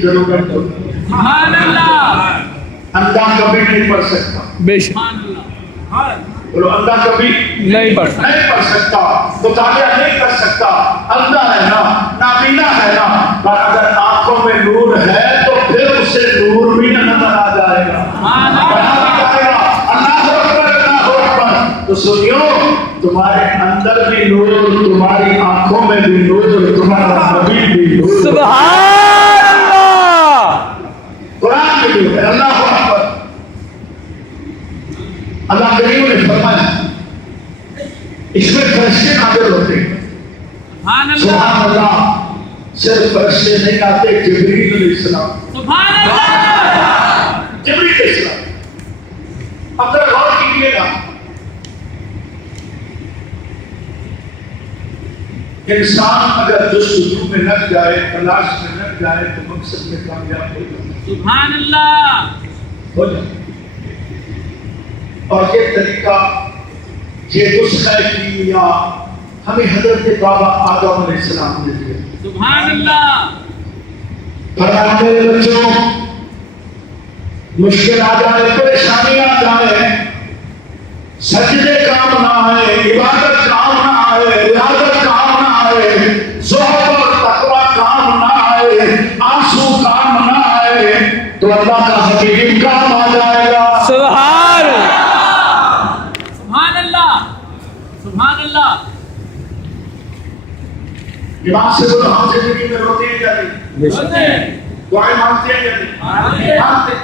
ضرورت ہوتی ہے. اندھا کبھی نہیں پڑھ سکتا. بے شک بولو اندھا کبھی نہیں پڑھ سکتا. مطالعہ نہیں کر سکتا. اندھا ہے نا, نابینا ہے نا, پر اگر آنکھوں میں نور ہے تو پھر اسے نور بھی نظر آ جائے گا. تو سنیو, تمہارے اندر بھی نور, تمہاری آنکھوں میں بھی نور, تمہارا نبی بھی نور. سبحان اللہ. قرآن میں نور ہے. اللہ اکبر. اللہ کریم نے فرمایا اس میں فرشتے نازل ہوتے ہیں. سبحان اللہ. صرف فرشتے نہیں آتے, جبریل علیہ السلام. سبحان اللہ. جبریل علیہ السلام. اب ذرا غور کیجیے گا, انسان اگر جستجو میں لگ جائے, تلاش میں لگ جائے تو مقصد میں کامیاب ہو جائے. سبحان اللہ. ہو جائے. اور یہ طریقہ, یہ نسخہ کیمیا ہمیں حضرت بابا آدم علیہ السلام نے دیا. سبحان اللہ. فرمایا میرے بچوں, مشکل آ جائے, پریشانی آ جائے, سجدے کام نہ آئے, عبادت کام نہ آئے, ریاضت کام نہ آئے, زہد اور تقویٰ کام نہ آئے, آنسو کام نہ آئے, تو اللہ کا حکیم کام آ جائے گا. سبحان سبحان اللہ. سبحان اللہ. امام سے بولو, ہم زندگی میں روتے ہیں یا نہیں؟ دعائیں مانگتے ہیں یا نہیں؟ مانگتے.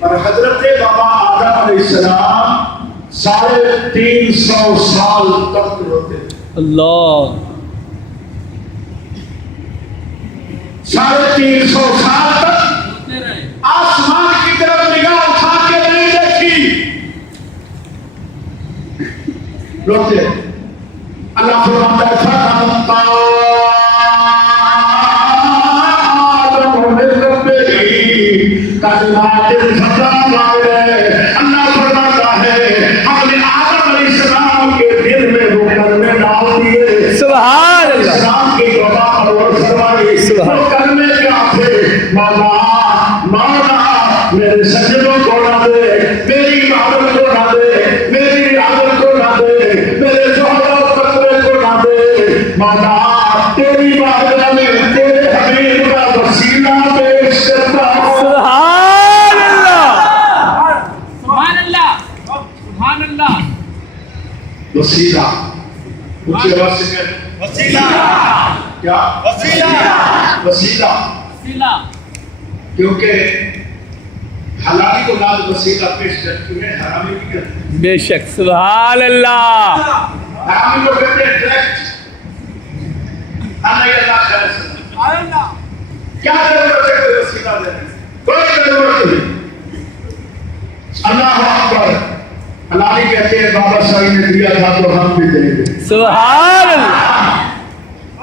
اور حضرت بابا آدم علیہ السلام 350 سال تک روتے ہیں. اللہ. 350 سال تک آسمان کی طرف نگاہ اٹھا کے نہیں دیکھی, روتے. اللہ فرماتا ہے فَتَمَتَّعَ آدَمُ مِن رَبِّهِ کلمات فتح آئے. اللہ فرماتا ہے ہم نے آدم علیہ السلام کے دل میں وہ کلمے ڈال دیے. سبحان اللہ. اسلام کی دعا اور فرمائی. وہ کلمے کیا تھے؟ مولا مولا میرے سجدوں کو نہ دے, میری عبادت کو نہ دے, میری ریاضت کو نہ دے, میرے زہد اور تقوی کو نہ دے. مولا تیری بارگاہ میں تیرے حبیب کا وسیلہ پیش کرتا ہوں. سبحان اللہ. سبحان اللہ. سبحان اللہ. وسیلہ اونچی آواز سے کہتے ہیں وسیلہ. کیا وسیلہ؟ وسیلہ. وسیلہ. کیونکہ حلالی کو بعد وسیلہ پیش کرتی ہے, حرامی بھی کرتی ہے. بے شک. سبحان اللہ. حرامی کو کہتے ہیں ڈائریکٹ. اللہ خیر سے. کیا ضرورت ہے کوئی وسیلہ دینے؟ کوئی ضرورت نہیں. اللہ اکبر. حلالی کہتے ہیں بابا صاحب نے دیا تھا تو ہم بھی دیں گے. سبحان اللہ.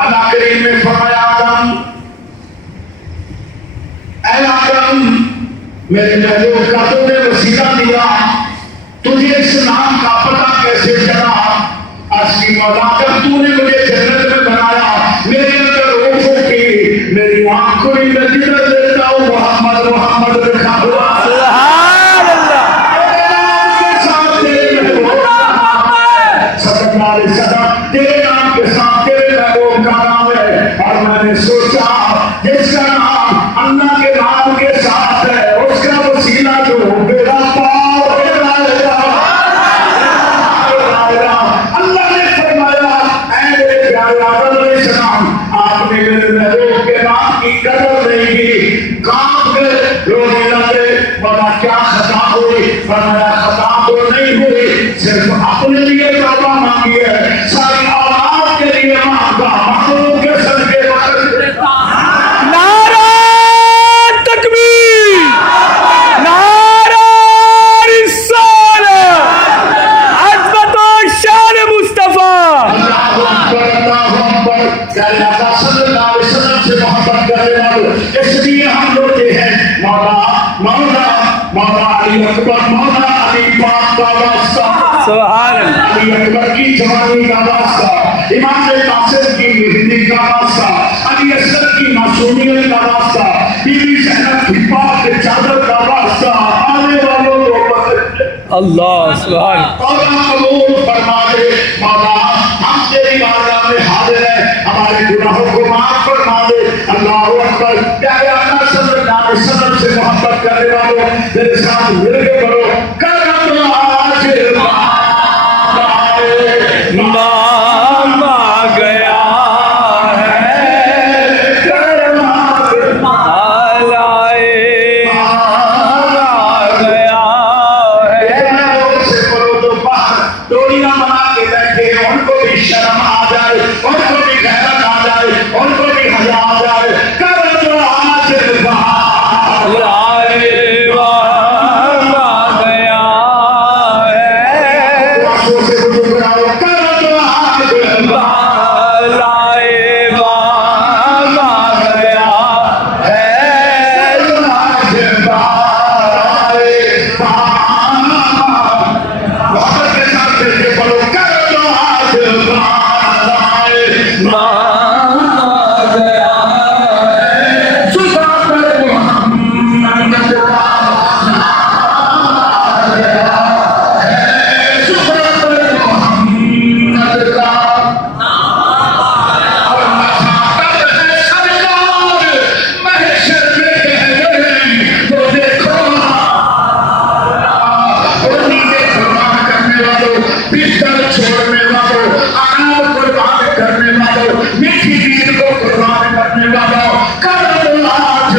اللہ کریم نے فرمایا آدم, اے آدم میرے محبوب کا تو نے وسیلہ دیا, تجھے اس نام کا پتہ کیسے چلا؟ آج کی مولا جب تو نے مجھے جنت میں بنایا, میرے اندر روح پھونکی, میری آنکھ کھلی, میں جدھر دیکھتا ہوں محمد محمد لکھا ہوا. سبحان اللہ. تیرے نام کے ساتھ تیرے محبوب کا نام ہے. صلی اللہ علیہ وسلم تیرے نام کے ساتھ تیرے محبوب کا نام ہے. اور میں نے سوچا جس کا نام اللہ کے نام کے ساتھ ہے اس کا وسیلہ جو میرا پاؤ کی جوانی کا واسطہ، امام قاسم کی مہندی کا واسطہ، علی اصغر کی معصومیت کا واسطہ، بی بی زینب کی پاک چادر کا واسطہ، آنے والوں کو اللہ سبحان مولا قبول فرما دے مولا، ہم تیری بارگاہ میں حاضر ہیں، ہمارے گناہوں کو معاف فرما دے۔ اللہ اکبر، پیارے آقا صلی اللہ علیہ وسلم سے محبت کرنے والوں میرے ساتھ مل کے کرو کرم آج ماما گیا ہے کرم آلائے ماما گیا ہے سے کرو تو باہر ڈوریاں بنا کے بیٹھے، ان کو بھی شرم آ جائے، ان کو بھی غیرت آ جائے، ان کو بھی حیا آ جائے، کرم آج آلائے ماما گیا ہے آنسوں سے وضو کراؤ، کرم آج آلائے ماما گیا ہے محبت کے ساتھ مل کے پڑھو کرم آج ماما گیا چھوڑنے والوں، آرام قربان کرنے والوں، میٹھی دین کو قربان کرنے والوں، کرم آج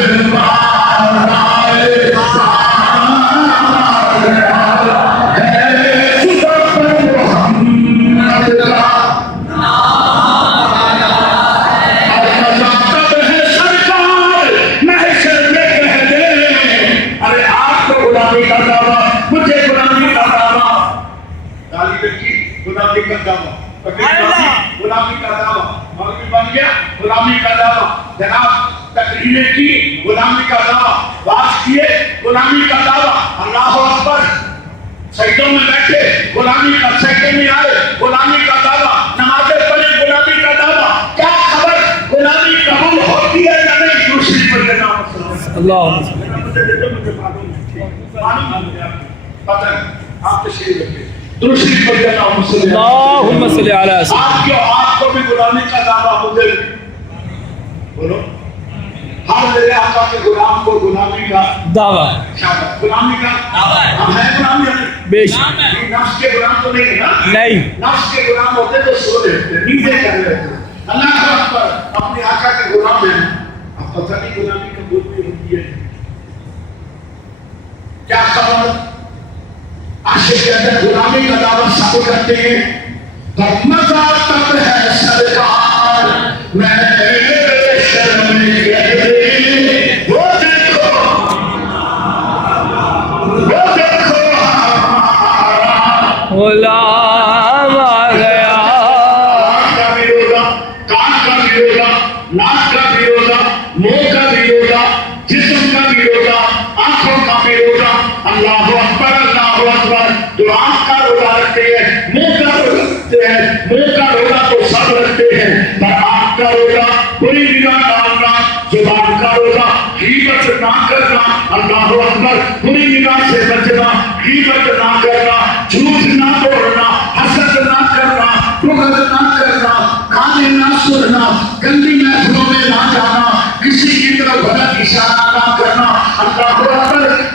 ارے آپ کو غلامی کا دعویٰ، مجھے غلامی کا دعویٰ، غلامی کا دعویٰ، غلامی کا دعویٰ، مولوی بن گیا غلامی کا دعویٰ، جناب تقریریں کی غلامی کا دعویٰ، واز کیے غلامی کا دعویٰ، اللہ اکبر، سجدوں میں بیٹھے غلامی کا، سجدے میں آئے غلامی کا دعویٰ، نمازیں پڑھے غلامی کا دعویٰ، کیا خبر غلامی قبول ہوتی ہے یا نہیں؟ دوسری پر جناب اللہ پتہ ہے آپ تشریف رکھیں، دوسری پر جناب اللہم صلی علی سیدنا آپ کو بھی غلامی کا دعویٰ مجھے بولو، ہر میرے آقا کے غلام کو غلامی کا دعویٰ شاباش، غلامی کا ہم ہیں غلامی ہے بے شک یہ نفس کے غلام تو نہیں ہے نا، نہیں نفس کے غلام ہوتے تو سو رہتے نیندے کر رہے تھے، اللہ اکبر، اپنے آقا کے غلام ہیں، اب پتہ نہیں غلامی کا دور بھی ہوتی ہے کیا خبر؟ عاشق کے اندر غلامی کا دعویٰ سب کرتے ہیں، پر مزہ تب ہے سرکار میں شرم گئے، وہ دیکھو غلام آ گیا آنکھ کا بھی ہوگا، کان کا بھی ہوگا، ناک کا بھی ہوگا، منہ کا بھی ہوگا، جسم کا بھی ہوگا، آنکھوں کا بھی ہوگا، اللہ اکبر اللہ اکبر، جو آنکھ کا روزہ رکھتے ہیں، منہ کا روزہ رکھتے ہیں، منہ کا روزہ تو سب رکھتے ہیں، پر آنکھ کا روزہ بری نگاہ ڈالنا، زبان کا روزہ غیبت نہ کرنا، اللہ اکبر، بری نگاہ سے بچنا، غیبت نہ کرنا، جھوٹ نہ بولنا، حسد نہ کرنا، بغض نہ کرنا، گانے نہ سننا، گندی محفلوں میں نہ جانا، کسی کی طرف غلط اشارہ نہ کرنا، اللہ اکبر،